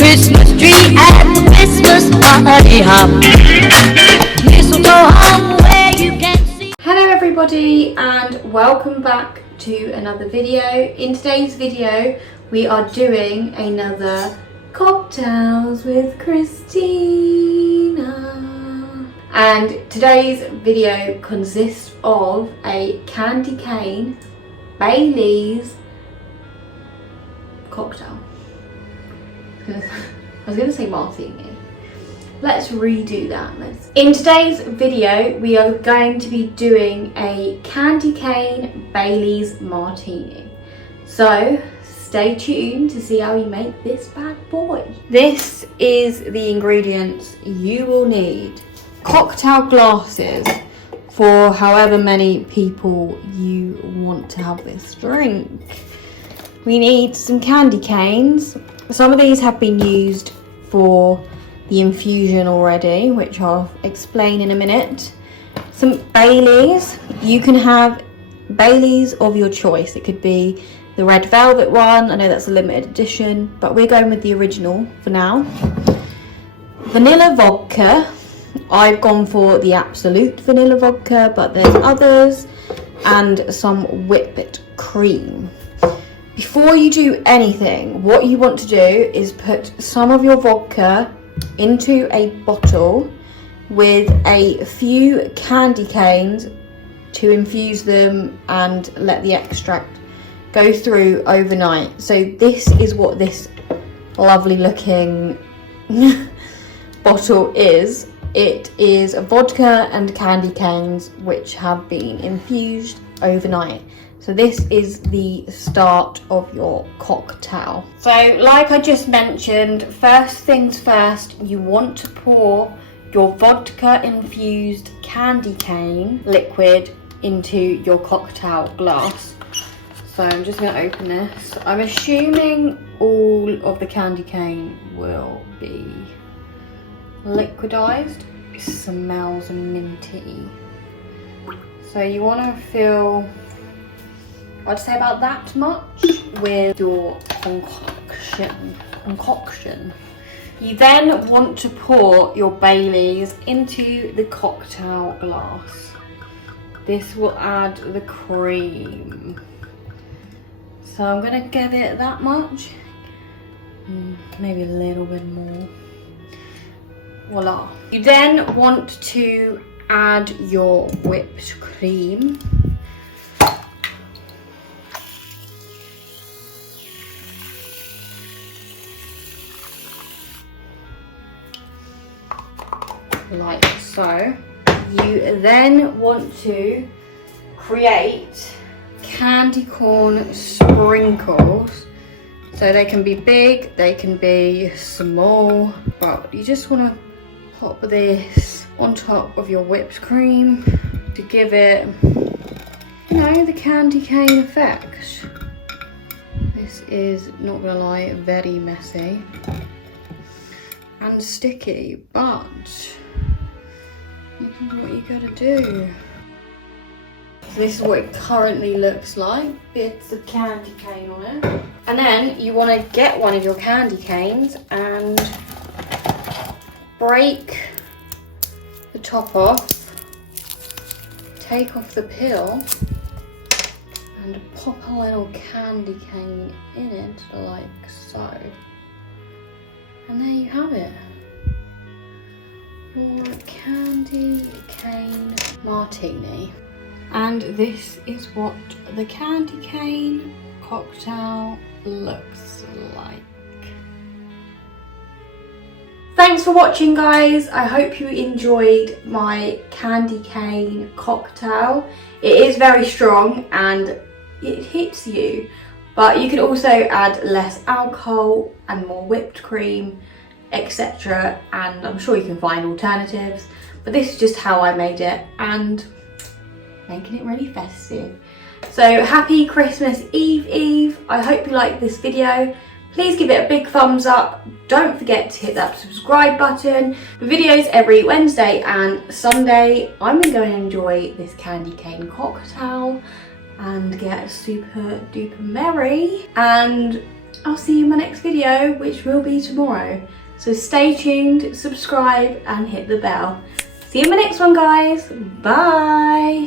Christmas tree at the Christmas party hop. Mistletoe hung where you can see. Hello everybody and welcome back to another video. In today's video we are doing another cocktails with Christina. And today's video consists of a candy cane Bailey's cocktail. I was going to say martini. Let's redo that. In today's video we are going to be doing a candy cane Bailey's martini. So stay tuned to see how you make this bad boy. This is the ingredients you will need. Cocktail glasses for however many people you want to have this drink. We need some candy canes. Some of these have been used for the infusion already, which I'll explain in a minute. Some Baileys. You can have Baileys of your choice. It could be the red velvet one. I know that's a limited edition, but we're going with the original for now. Vanilla vodka. I've gone for the absolute vanilla vodka, but there's others, and some whipped cream. Before you do anything, what you want to do is put some of your vodka into a bottle with a few candy canes to infuse them and let the extract go through overnight. So this is what this lovely looking bottle is. It is vodka and candy canes which have been infused overnight. So this is the start of your cocktail. So like I just mentioned, first things first, you want to pour your vodka infused candy cane liquid into your cocktail glass. So I'm just going to open this. I'm assuming all of the candy cane will be liquidized. It smells minty. So you want to fill, I'd say about that much with your concoction. You then want to pour your Baileys into the cocktail glass. This will add the cream. So I'm going to give it that much, maybe a little bit more. Voila. You then want to add your whipped cream. Like so. You then want to create candy corn sprinkles. So they can be big, they can be small, but you just want to pop this on top of your whipped cream to give it, you know, the candy cane effect. This is, not gonna lie, very messy and sticky, but you can do what you gotta do. So this is what it currently looks like, bits of candy cane on it. And then you want to get one of your candy canes and break the top off, take off the peel and pop a little candy cane in it like so. And there you have it. Your candy cane martini. And this is what the candy cane cocktail looks like. Thanks for watching, guys. I hope you enjoyed my candy cane cocktail. It is very strong and it hits you, but you can also add less alcohol and more whipped cream, etc. And I'm sure you can find alternatives, but this is just how I made it and making it really festive. So happy Christmas Eve. I hope you liked this video. Please give it a big thumbs up. Don't forget to hit that subscribe button. The videos every Wednesday and Sunday. I'm gonna go and enjoy this candy cane cocktail and get super duper merry. And I'll see you in my next video, which will be tomorrow. So stay tuned, subscribe and hit the bell. See you in my next one, guys. Bye.